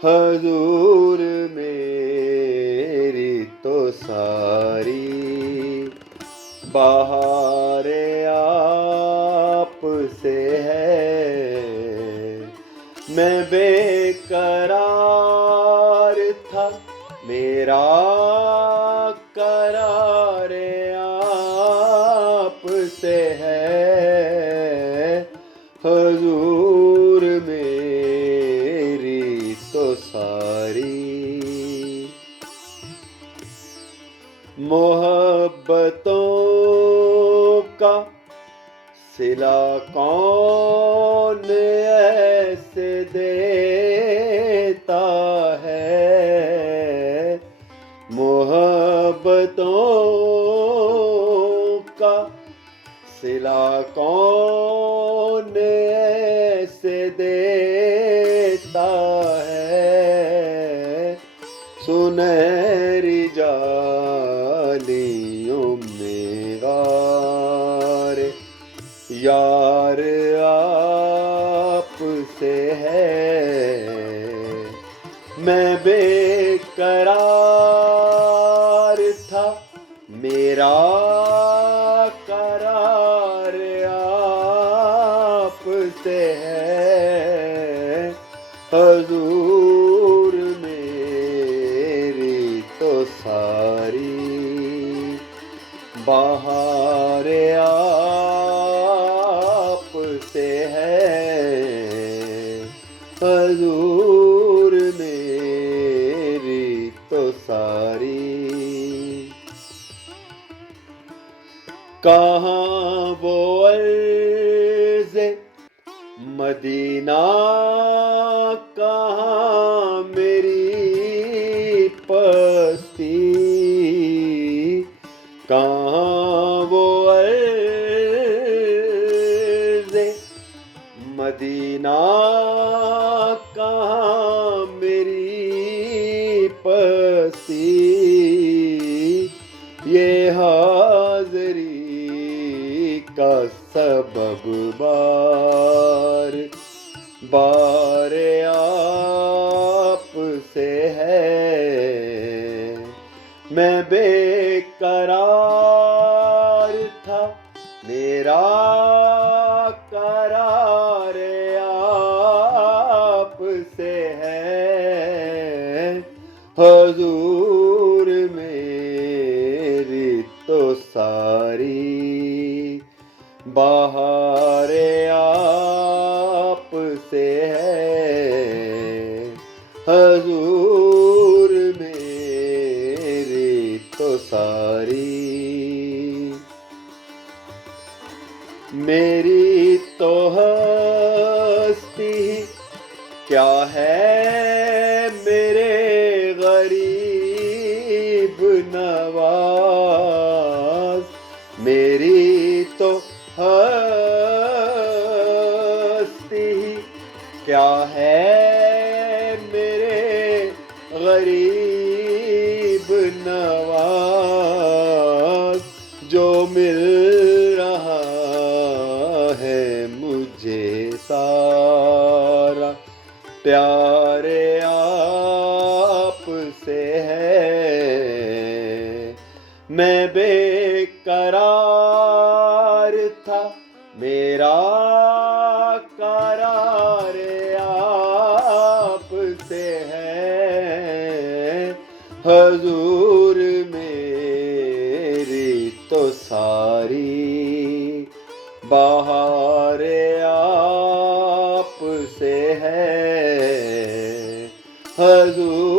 حضور میری تو ساری بہار آپ سے ہے، میں بے قرار تھا میرا قرار آپ سے ہے، حضور میری تو ساری محبتوں کا صلہ کون ایسے دیتا ہے، محبتوں کا صلہ کون ایسے دیتا ہے، سنہری جالیوں میں غار یار آپ سے ہے، میں بے قرار تھا میرا قرار آپ سے ہے، حضور میری تو ساری بہار آپ سے ہے، حضور میری تو ساری کہاں وہ عرض مدینہ کہاں میری پستی، کہاں وہ عرض مدینہ کہاں میری پستی، یہ حاضری کا سبب بار بار آپ سے ہے، میں بے قرار تھا میرا قرار آپ سے ہے، حضور میری تو ساری بہار آپ سے ہے، حضور میری تو ساری میری تو ہستی کیا ہے میرے غریب نواز، میری تو ہستی کیا ہے میرے غریب نواز، جو مل رہا ہے مجھے سارا پیار آپ سے ہے، میں بے قرار تھا میرا قرار آپ سے ہے، حضور میری تو ساری بہار آپ سے ہے، حضور